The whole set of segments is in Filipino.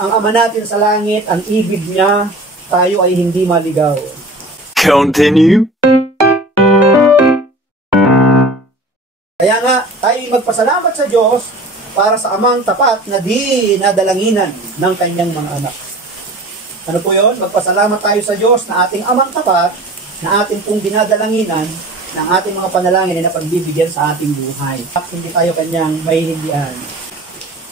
ang Ama natin sa langit, ang ibig niya, tayo ay hindi maligaw. Continue. Kaya nga, tayo magpasalamat sa Diyos para sa amang tapat na di nadalanginan ng kanyang mga anak. Ano po yun? Magpasalamat tayo sa Diyos na ating amang tapat, na ating pong dinadalanginan, na ang ating mga panalangin ay napagbibigyan sa ating buhay. At hindi tayo kanyang mahihindihan.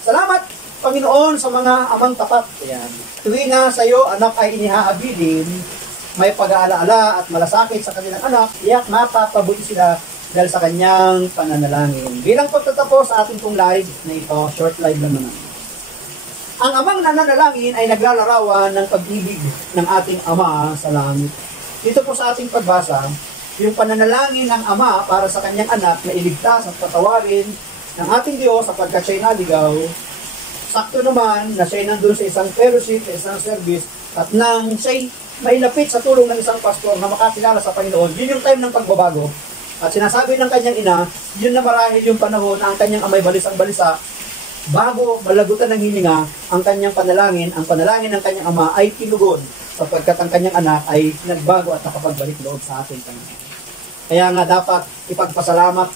Salamat, Panginoon, sa mga amang tapat. Ayan. Tuwing nga sa iyo, anak ay inihaabilin, may pag-aalaala at malasakit sa kanilang anak, iyak mapapabuti sila dahil sa kanyang pananalangin. Bilang pagtatapos sa ating pong live na ito, short live lang naman. Ang amang nananalangin ay naglalarawan ng pag-ibig ng ating Ama sa langit. Dito po sa ating pagbasa, yung pananalangin ng Ama para sa kanyang anak na iligtas at patawarin ng ating Diyos sapagkat siya'y naligaw. Sakto naman na siya'y nandun sa isang fellowship, sa isang service, at nang siya'y mailapit sa tulong ng isang pastor na makakilala sa Panginoon, yun yung time ng pagbabago. At sinasabi ng kanyang ina, yun na marahil yung panahon na ang kanyang amay balisang-balisa, bago malagutan ng hininga, ang kanyang panalangin, ang panalangin ng kanyang ama ay tinugon, sapagkat ang kanyang anak ay nagbago at nakapagbalik loob sa ating Panginoon. Kaya nga dapat ipagpasalamat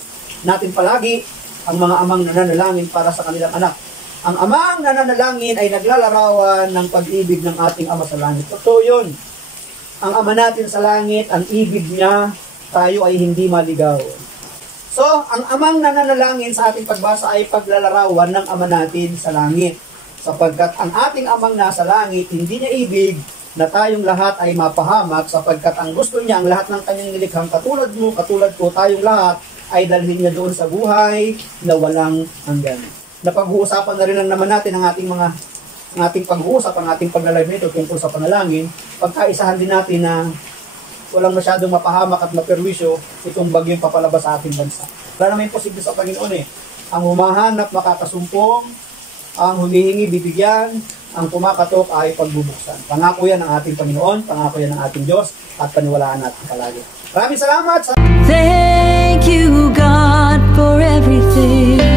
natin palagi ang mga amang nananalangin para sa kanilang anak. Ang amang nananalangin ay naglalarawan ng pag-ibig ng ating Ama sa langit. Totoo yun. Ang Ama natin sa langit, ang ibig niya, tayo ay hindi maligaw. So, ang amang nananalangin sa ating pagbasa ay paglalarawan ng Ama natin sa langit. Sapagkat ang ating amang nasa langit, hindi niya ibig na tayong lahat ay mapahamak sapagkat ang gusto niya, ang lahat ng kanyang nilikhang katulad mo, katulad ko, tayong lahat ay dalhin niya doon sa buhay na walang hanggan. Napag-uusapan na rin lang naman natin ang ating pag-uusap, ang ating paglalive nito tungkol sa panalangin. Pagkaisahan din natin na walang masyadong mapahamak at maperwisyo itong bagyong papalabas sa ating bansa. Wala naman posible sa Panginoon eh. Ang humahanap makakasumpong, ang humihingi bibigyan, ang kumakatok ay pagbubuksan. Pangako yan ng ating Panginoon, pangako yan ng ating Diyos, at paniwalaan natin palagi. Maraming salamat! Thank you, God, for everything.